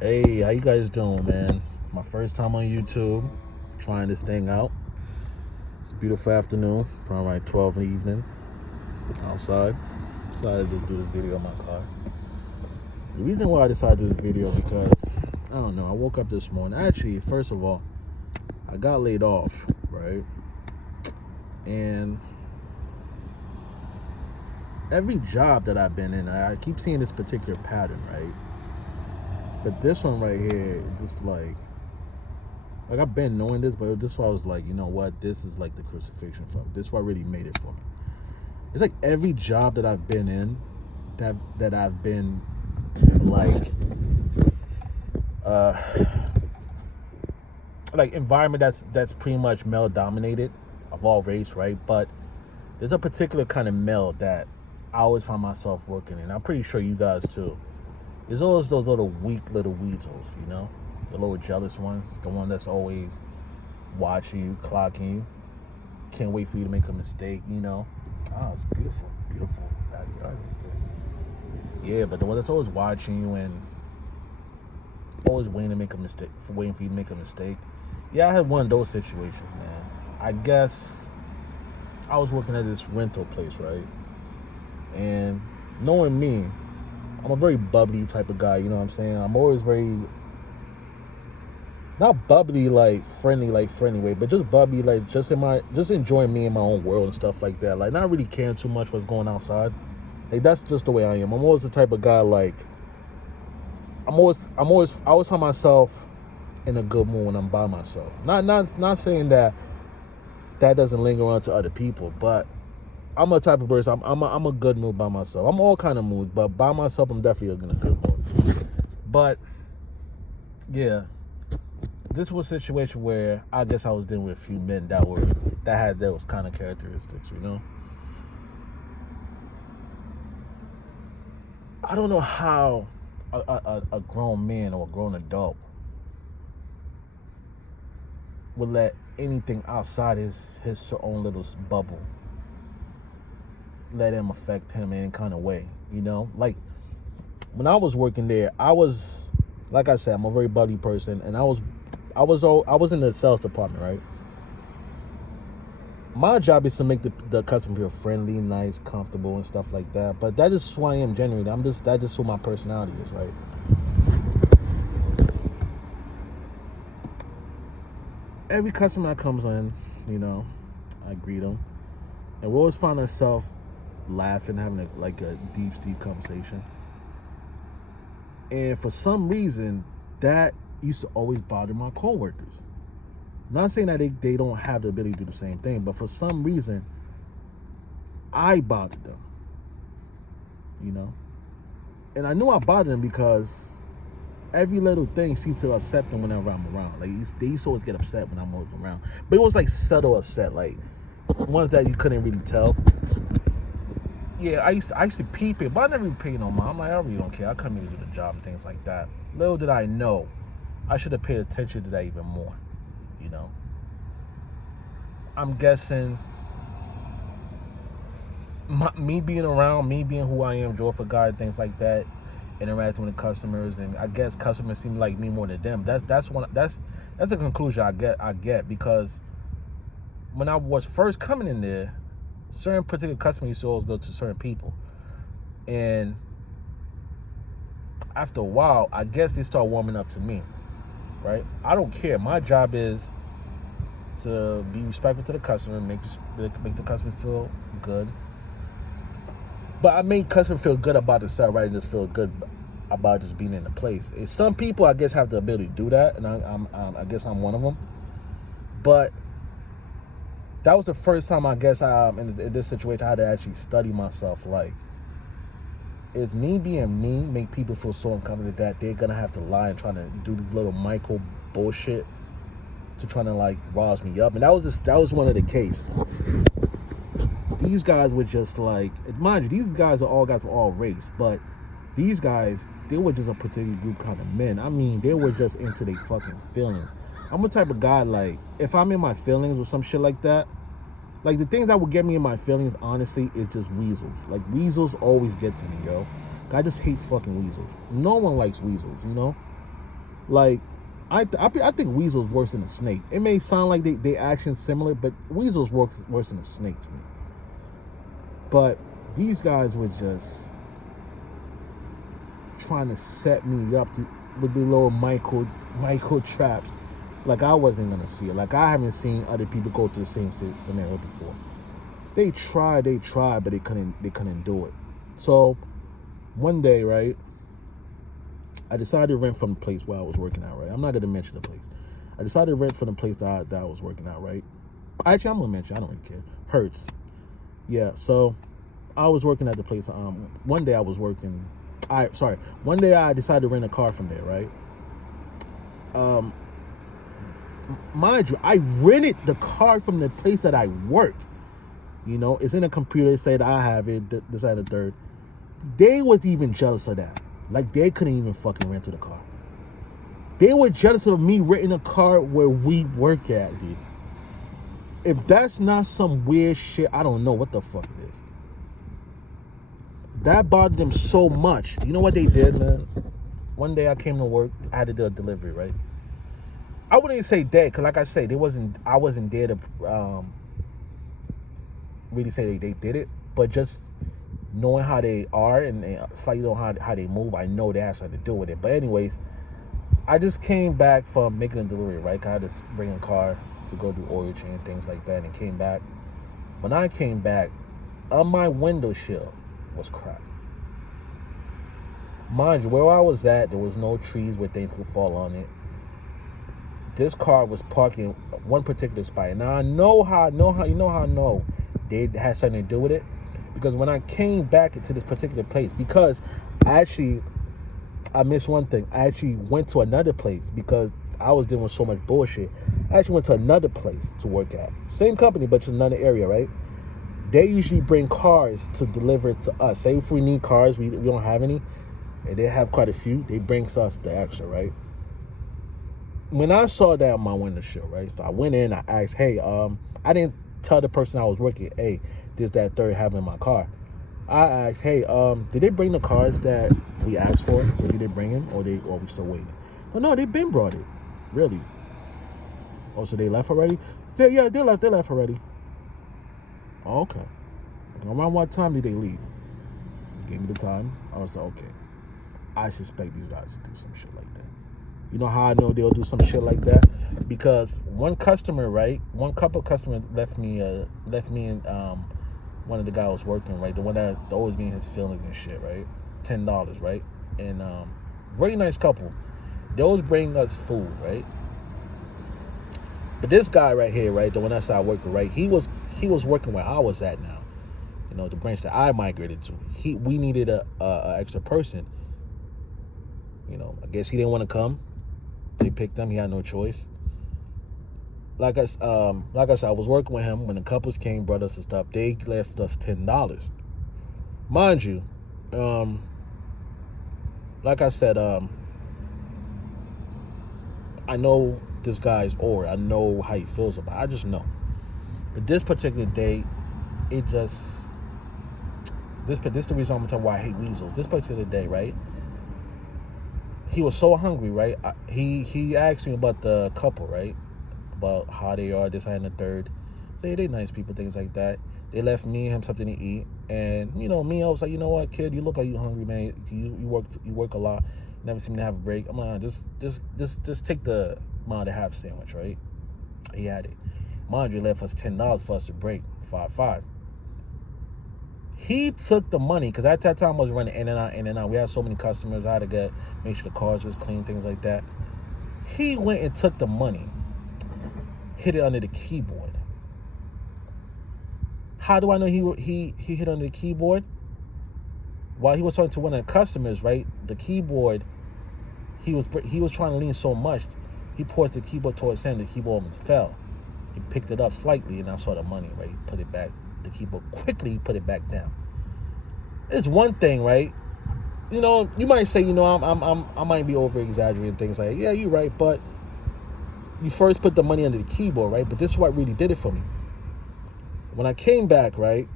Hey, how you guys doing, man? My first time on YouTube, trying this thing out. It's a beautiful afternoon, probably like 12 in the evening, outside. Decided to just do this video in my car. The reason why I decided to do this video because, I don't know, I woke up this morning. Actually, first of all, I got laid off, right? And every job that I've been in, I keep seeing this particular pattern, right? But this one right here, just like I've been knowing this, but this why I was like, you know what? This is like the crucifixion for me. This what really made it for me. It's like every job that I've been in, that I've been like, uh, like environment that's pretty much male dominated, of all race, right? But there's a particular kind of male that I always find myself working in. I'm pretty sure you guys too. There's always those little weak little weasels, you know, the little jealous ones, the one that's always watching you, clocking you. Can't wait for you to make a mistake, you know. Oh, it's beautiful, beautiful backyard right there. Yeah, but the one that's always watching you and always waiting to make a mistake, waiting for you to make a mistake. Yeah, I had one of those situations, man. I guess I was working at this rental place, right? And knowing me, I'm a very bubbly type of guy, you know what I'm saying? I'm always very, not bubbly like friendly way, but just bubbly like just enjoying me in my own world and stuff like that. Like not really caring too much what's going outside. Like that's just the way I am. I'm always the type of guy like I always find myself in a good mood when I'm by myself. Not saying that doesn't linger on to other people, but I'm a type of person. I'm a good mood by myself. I'm all kind of moods, but by myself, I'm definitely in a good mood. But yeah, this was a situation where I guess I was dealing with a few men that had those kind of characteristics. You know, I don't know how a grown man or a grown adult would let anything outside his own little bubble let him affect him in any kind of way, you know? Like, when I was working there, I was, like I said, I'm a very bubbly person, and I was in the sales department, right? My job is to make the customer feel friendly, nice, comfortable, and stuff like that. But that is who I am genuinely. That's just who my personality is, right? Every customer that comes in, you know, I greet them, and we always find ourselves laughing, having a deep conversation. And for some reason, that used to always bother my coworkers. Not saying that they don't have the ability to do the same thing, but for some reason, I bothered them, you know? And I knew I bothered them because every little thing seemed to upset them whenever I'm around. Like, they used to always get upset when I'm around. But it was like subtle upset, like ones that you couldn't really tell. Yeah, I used to peep it, but I never even paid no mind. I'm like, I really don't care. I come here to do the job and things like that. Little did I know, I should have paid attention to that even more, you know? I'm guessing me being around, me being who I am, joyful guy, things like that, interacting with the customers, and I guess customers seem like me more than them. That's a conclusion I get because when I was first coming in there, certain particular customers used to always go to certain people, and after a while, I guess they start warming up to me, right? I don't care. My job is to be respectful to the customer, make the customer feel good. But I make customer feel good about the sale, right? And just feel good about just being in the place. And some people, I guess, have the ability to do that, and I guess I'm one of them. But that was the first time, I guess, in this situation, I had to actually study myself. Like, is me being me make people feel so uncomfortable that they're gonna have to lie and try to do these little micro bullshit to try to like rise me up? And that was one of the cases. These guys were just like, mind you, these guys are all guys from all race, but these guys, they were just a particular group kind of men. I mean, they were just into their fucking feelings. I'm the type of guy, like, if I'm in my feelings or some shit like that, like, the things that would get me in my feelings, honestly, is just weasels. Like, weasels always get to me, yo. I just hate fucking weasels. No one likes weasels, you know? Like, I think Weasel's worse than a snake. It may sound like they actions similar, but Weasel's worse than a snake to me. But these guys were just trying to set me up with the little micro traps. Like I wasn't gonna see it. Like I haven't seen other people go through the same scenario before. They tried, but they couldn't do it. So one day, right, I decided to rent from the place where I was working out, right? I'm not gonna mention the place. I decided to rent from the place that I was working out, right? Actually, I'm gonna mention. I don't really care. Hertz. Yeah. So I was working at the place. One day I was working. One day I decided to rent a car from there, right? Mind you, I rented the car from the place that I work. You know, it's in a computer. It said I have it. This, that, and the third. They was even jealous of that. Like they couldn't even fucking rent the car. They were jealous of me renting a car where we work at, dude. If that's not some weird shit, I don't know what the fuck it is. That bothered them so much. You know what they did, man? One day I came to work. I had to do a delivery, right? I wouldn't even say dead, because like I say, I wasn't there to really say they did it. But just knowing how they are and slightly know how they move, I know they have something to do with it. But anyways, I just came back from making a delivery, right? I had to bring a car to go do oil change, things like that, and came back. When I came back, on my window shield was cracked. Mind you, where I was at, there was no trees where things could fall on it. This car was parked in one particular spot. Now I know how they had something to do with it. Because when I came back into this particular place, because I missed one thing. I actually went to another place because I was dealing with so much bullshit. I actually went to another place to work at. Same company, but just another area, right? They usually bring cars to deliver to us. Say if we need cars, we don't have any, and they have quite a few, they bring us the extra, right? When I saw that on my window shield, right? So I went in, I asked, hey, I didn't tell the person I was working, hey, this, that, third happened in my car. I asked, hey, did they bring the cars that we asked for? Or did they bring them? Or we still waiting? No, they been brought it. Really? Oh, so they left already? Yeah, they left already. Oh, okay. Around what time did they leave? Gave me the time. I was like, okay. I suspect these guys to do some shit like that. You know how I know they'll do some shit like that? Because one customer, right? One couple customers left me and one of the guys I was working, right? The one that always be in his feelings and shit, right? $10, right? And very nice couple. They always bring us food, right? But this guy right here, right? The one that started working, right? He was working where I was at now. You know, the branch that I migrated to. We needed a extra person. You know, I guess he didn't want to come. They picked him. He had no choice. Like I said, I was working with him when the couples came, brought us the stuff. They left us $10. Mind you, like I said, I know this guy's aura. I know how he feels about it. I just know. But this particular day, this is the reason I'm talking why I hate weasels. This particular day, right? He was so hungry, right? He asked me about the couple, right? About how they are, this, and the third. Say they nice people, things like that. They left me and him something to eat, and you know me, I was like, you know what, kid, you look like you hungry, man. You work a lot. You never seem to have a break. I'm like, just take the amount of half sandwich, right? He had it. Mind you, left us $10 for us to break 5-5. He took the money because at that time I was running in and out. We had so many customers. I had to make sure the cars was clean, things like that. He went and took the money, hid it under the keyboard. How do I know he hid under the keyboard? While he was talking to one of the customers, right? The keyboard, he was trying to lean so much, he poured the keyboard towards him. The keyboard almost fell. He picked it up slightly, and I saw the money, right? He put it back. The keyboard quickly put it back down. It's one thing, right? You know, you might say, you know, I might be over exaggerating things like that. Yeah, you're right, but you first put the money under the keyboard, right? But this is what really did it for me. When I came back, right,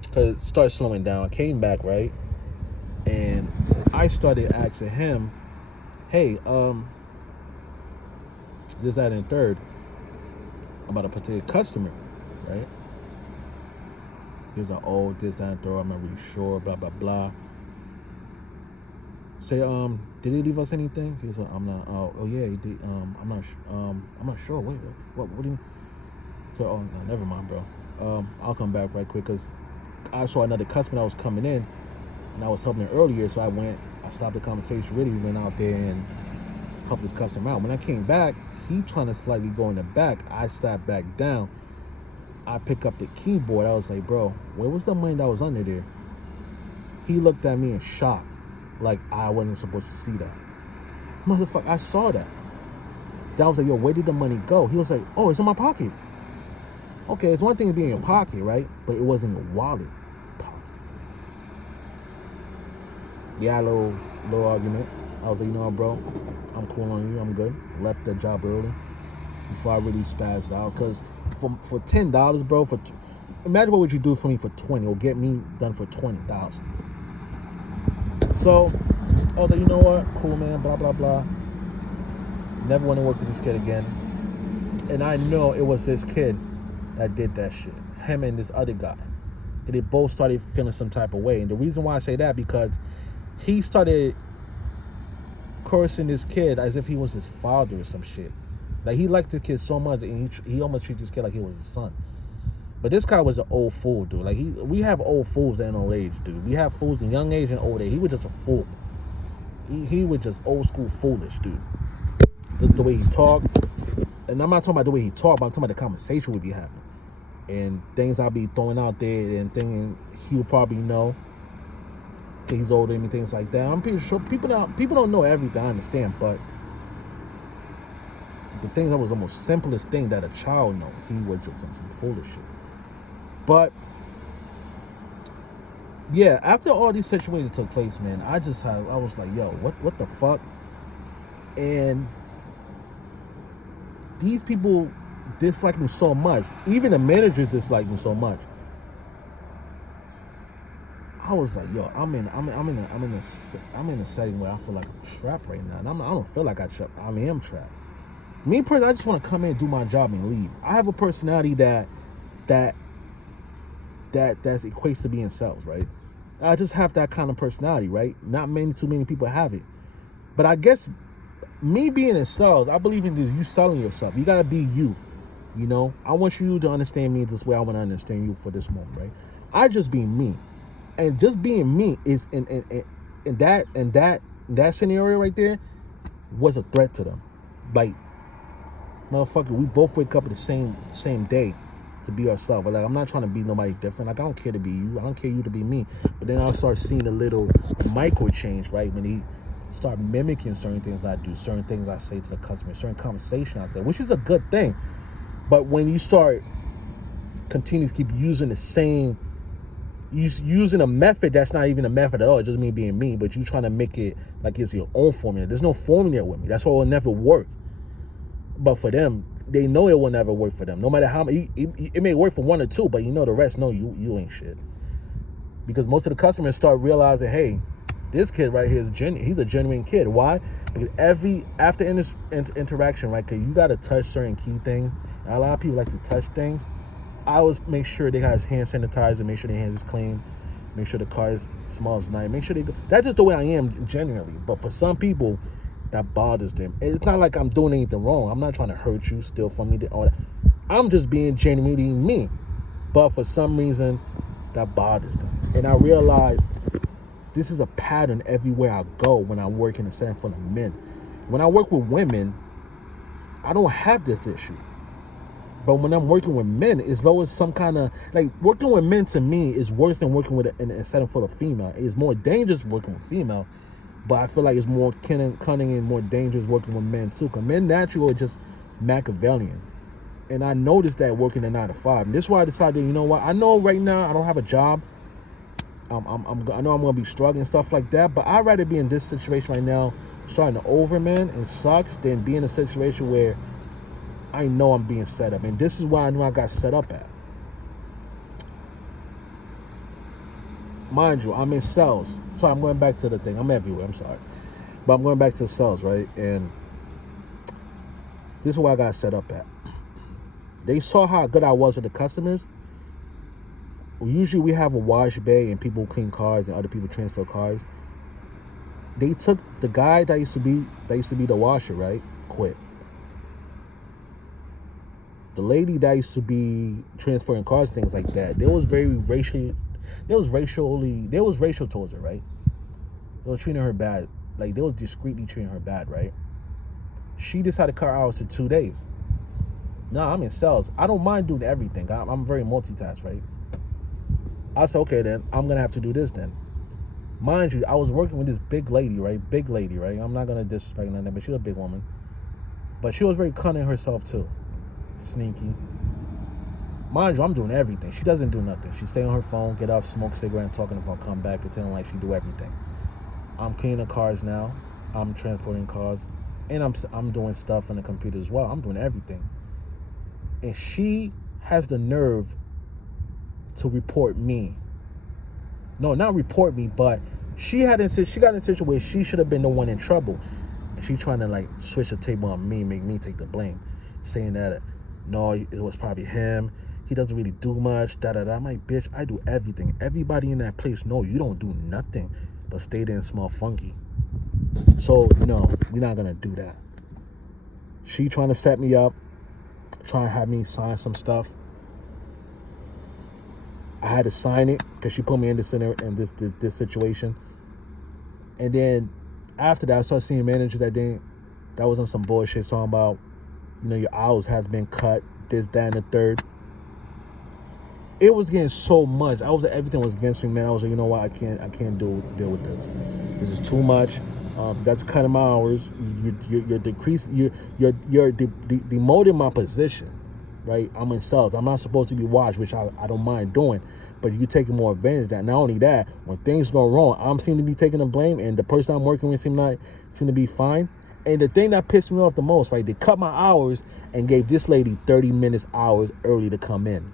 because it started slowing down, I came back, right, and I started asking him, hey, this, that, and third about a particular customer, right? He was like, oh, this, that, and third, I'm not really sure, blah, blah, blah. Say, did he leave us anything? He was like, I'm not, oh yeah, he did, I'm not sure. Wait, what do you mean? So, oh, no, never mind, bro. I'll come back right quick, because I saw another customer that was coming in, and I was helping earlier, so I stopped the conversation, really went out there and helped this customer out. When I came back, he trying to slightly go in the back. I sat back down. I pick up the keyboard. I was like, bro, where was the money that was under there? He looked at me in shock, like I wasn't supposed to see that. Motherfucker, I saw that. Then I was like, yo, where did the money go? He was like, oh, it's in my pocket. Okay, it's one thing to be in your pocket, right? But it wasn't your wallet pocket. We had a little argument. I was like, you know what, bro? I'm cool on you. I'm good. Left that job early before I really spazzed out. Because for $10, bro, imagine what would you do for me for 20 or get me done for 20,000. So I was like, you know what? Cool, man. Blah, blah, blah. Never want to work with this kid again. And I know it was this kid that did that shit. Him and this other guy. And they both started feeling some type of way. And the reason why I say that, because he started cursing this kid as if he was his father or some shit. Like, he liked the kid so much, and he almost treated this kid like he was his son. But this guy was an old fool, dude. Like, we have old fools at an old age, dude. We have fools in young age and old age. He was just a fool. He was just old school foolish, dude. Just the way he talked. And I'm not talking about the way he talked, but I'm talking about the conversation we be having. And things I'll be throwing out there and thinking he'll probably know. He's older than me, things like that. I'm pretty sure people don't know everything, I understand, but the thing that was the most simplest thing that a child knows, he was just some foolish shit. But yeah, after all these situations took place, man, I was like, yo, what the fuck? And these people dislike me so much. Even the managers dislike me so much. I was like, yo, I'm in a setting where I feel like I'm trapped right now, and I don't feel like I'm trapped. Me personally, I just want to come in, do my job, and leave. I have a personality that equates to being sales, right? I just have that kind of personality, right? Not too many people have it, but I guess me being in sales, I believe in this. You selling yourself. You gotta be you. You know, I want you to understand me this way. I want to understand you for this moment, right? I just being me. And just being me is in that scenario right there was a threat to them. Like, motherfucker, we both wake up the same day to be ourselves. But like, I'm not trying to be nobody different. Like, I don't care to be you. I don't care you to be me. But then I'll start seeing a little micro change, right? When he start mimicking certain things I do, certain things I say to the customer, certain conversation I say, which is a good thing. But when you start continue to keep using the same, using a method that's not even a method at all, it just me being me, but you trying to make it like it's your own formula. There's no formula with me. That's why it will never work. But for them, they know it will never work for them. No matter how many, it may work for one or two, but you know the rest, no, you ain't shit. Because most of the customers start realizing, hey, this kid right here he's a genuine kid. Why? Because after interaction, right, because you got to touch certain key things. And a lot of people like to touch things. I always make sure they have hand sanitizer, make sure their hands is clean, make sure the car smells nice, make sure they go. That's just the way I am genuinely. But for some people, that bothers them. And it's not like I'm doing anything wrong. I'm not trying to hurt you, steal from me, all that. I'm just being genuinely me. But for some reason, that bothers them. And I realize this is a pattern everywhere I go when I work in a setting full of men. When I work with women, I don't have this issue. But when I'm working with men, it's always some kind of, like, working with men to me is worse than working with in a setting full of female. It's more dangerous working with female, but I feel like it's more cunning and more dangerous working with men too. Because men naturally are just Machiavellian. And I noticed that working a 9 to 5. And this is why I decided, you know what? I know right now I don't have a job. I know I'm going to be struggling and stuff like that. But I'd rather be in this situation right now, starting to overman and sucks, than be in a situation where I know I'm being set up. And this is why I know I got set up at. Mind you, I'm in sales. So I'm going back to the thing. I'm everywhere. I'm sorry. But I'm going back to sales, right? And This is where I got set up at. They saw how good I was with the customers. Usually we have a wash bay and people clean cars and other people transfer cars. They took the guy that used to be the washer, right? Quit. The lady that used to be transferring cars, things like that, they was racial towards her, right? They was treating her bad. Like, they was discreetly treating her bad, right? She decided to cut her hours to 2 days. Nah, I'm in sales. I don't mind doing everything. I'm very multitask, right? I said, okay, then I'm going to have to do this then. Mind you, I was working with this big lady, right? Big lady, right? I'm not going to disrespect her, but she's a big woman. But she was very cunning herself, too. Sneaky. Mind you, I'm doing everything. She doesn't do nothing. She stay on her phone, get up, smoke a cigarette, and talking on the phone, come back, pretending like she do everything. I'm cleaning the cars now. I'm transporting cars. And I'm doing stuff on the computer as well. I'm doing everything. And she has the nerve to report me. No, not report me, but she got in a situation where she should have been the one in trouble. And she trying to like switch the table on me, make me take the blame. Saying that, no, it was probably him. He doesn't really do much, da-da-da. I'm like, bitch, I do everything. Everybody in that place know you don't do nothing but stay there and smell funky. So, no, we're not going to do that. She trying to set me up, trying to have me sign some stuff. I had to sign it because she put me in this situation. And then after that, I started seeing managers that was on some bullshit talking about, you know, your hours has been cut, this, that, and the third. It was getting so much. Everything was against me, man. I was like, you know what? I can't deal with this. This is too much. That's cutting my hours. You're decreasing. You're demoting my position, right? I'm in sales. I'm not supposed to be watched, which I don't mind doing, but you're taking more advantage of that. Not only that, when things go wrong, I'm seem to be taking the blame, and the person I'm working with seem to be fine. And the thing that pissed me off the most, right? They cut my hours and gave this lady 30 minutes hours early to come in.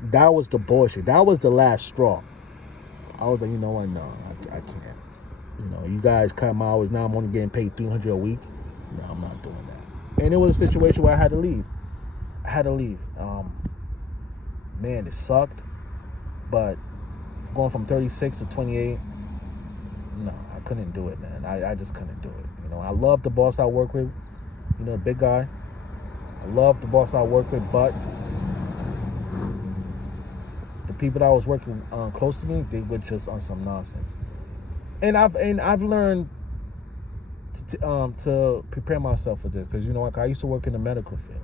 That was the bullshit. That was the last straw. I was like, you know what? No, I can't. You know, you guys cut my hours. Now I'm only getting paid $300 a week. No, I'm not doing that. And it was a situation where I had to leave. Man, it sucked. But going from 36 to 28, no, I couldn't do it, man. I just couldn't do it. You know, I love the boss I work with. You know, the big guy. I love the boss I work with, but the people that I was working close to me, they were just on some nonsense. And I've learned to prepare myself for this, because you know, like, I used to work in the medical field,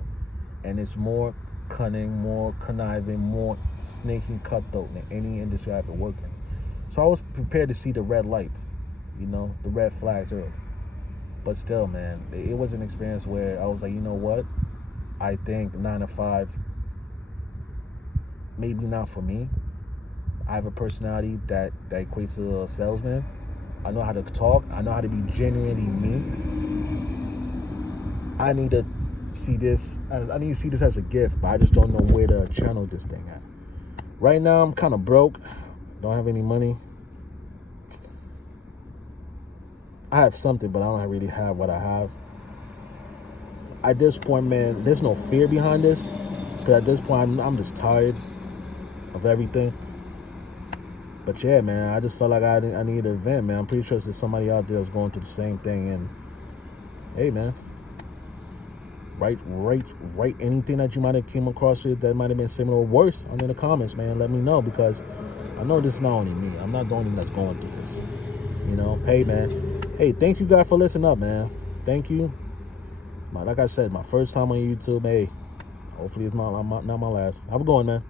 and it's more cunning, more conniving, more snaky, cutthroat than any industry I've ever worked in. So I was prepared to see the red lights, you know, the red flags early. But still, man, it was an experience where I was like, you know what? I think 9 to 5, maybe not for me. I have a personality that equates to a salesman. I know how to talk. I know how to be genuinely me. I need to see this as a gift, but I just don't know where to channel this thing at. Right now, I'm kind of broke. Don't have any money. I have something, but I don't really have what I have. At this point, man, there's no fear behind this, because at this point, I'm just tired of everything. But yeah, man, I just felt like I needed an event, man. I'm pretty sure there's somebody out there that's going through the same thing. And hey, man, write anything that you might have came across with that might have been similar or worse under the comments, man. Let me know, because I know this is not only me. I'm not the only one that's going through this. You know, hey, man. Hey, thank you guys for listening up, man. Thank you. Like I said, my first time on YouTube. Hey, hopefully it's not my last. Have a good one, man.